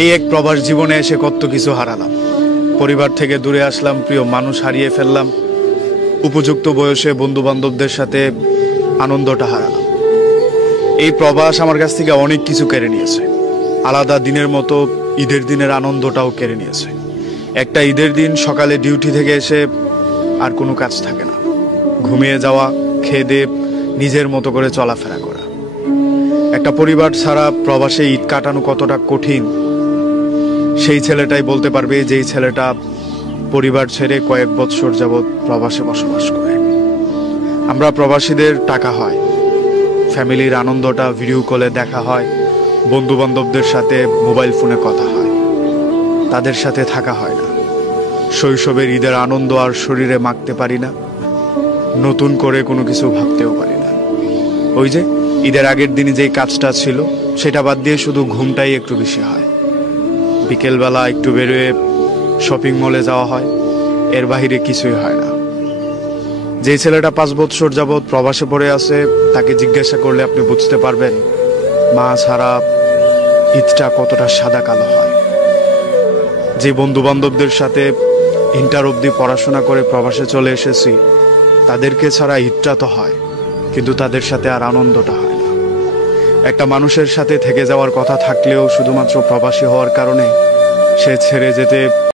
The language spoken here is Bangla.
এই এক প্রবাস জীবনে এসে কত কিছু হারালাম। পরিবার থেকে দূরে আসলাম, প্রিয় মানুষ হারিয়ে ফেললাম, উপযুক্ত বয়সে বন্ধু বান্ধবদের সাথে আনন্দটা হারালাম। এই প্রবাস আমার কাছ থেকে অনেক কিছু কেড়ে নিয়েছে। আলাদা দিনের মতো ঈদের দিনের আনন্দটাও কেড়ে নিয়েছে। একটা ঈদের দিন সকালে ডিউটি থেকে এসে আর কোনো কাজ থাকে না, ঘুমিয়ে যাওয়া, খেয়ে দিয়ে নিজের মতো করে চলাফেরা করা। একটা পরিবার ছাড়া প্রবাসে ঈদ কাটানো কতটা কঠিন সেই ছেলেটাই বলতে পারবে, যেই ছেলেটা পরিবার ছেড়ে কয়েক বছর যাবৎ প্রবাসে বসবাস করে। আমরা প্রবাসীদের টাকা হয়, ফ্যামিলির আনন্দটা ভিডিও কলে দেখা হয়, বন্ধু বান্ধবদের সাথে মোবাইল ফোনে কথা হয়, তাদের সাথে থাকা হয় না। শৈশবের ঈদের আনন্দ আর শরীরে মাখতে পারি না, নতুন করে কোনো কিছু ভাবতেও পারি না। ওই যে ঈদের আগের দিনে যেই কাজটা ছিল সেটা বাদ দিয়ে শুধু ঘুমটাই একটু বেশি হয়। বিকেলবেলা একটু বেরোয় শপিং মলে যাওয়া হয়, এর বাহিরে কিছুই হয় না। যেই ছেলেটা 5 বছর যাবৎ প্রবাসে পড়ে আছে, তাকে জিজ্ঞাসা করলে আপনি বুঝতে পারবেন মা ছাড়া ঈদটা কতটা সাদা কালো হয়। যে বন্ধু বান্ধবদের সাথে ইন্টার অবধি পড়াশোনা করে প্রবাসে চলে এসেছি, তাদেরকে ছাড়া ঈদটা তো হয়, কিন্তু তাদের সাথে আর আনন্দটা হয় না। একটা মানুষের সাথে থেকে যাওয়ার কথা থাকলেও শুধুমাত্র প্রবাসী হওয়ার কারণে সে ছেড়ে যেতে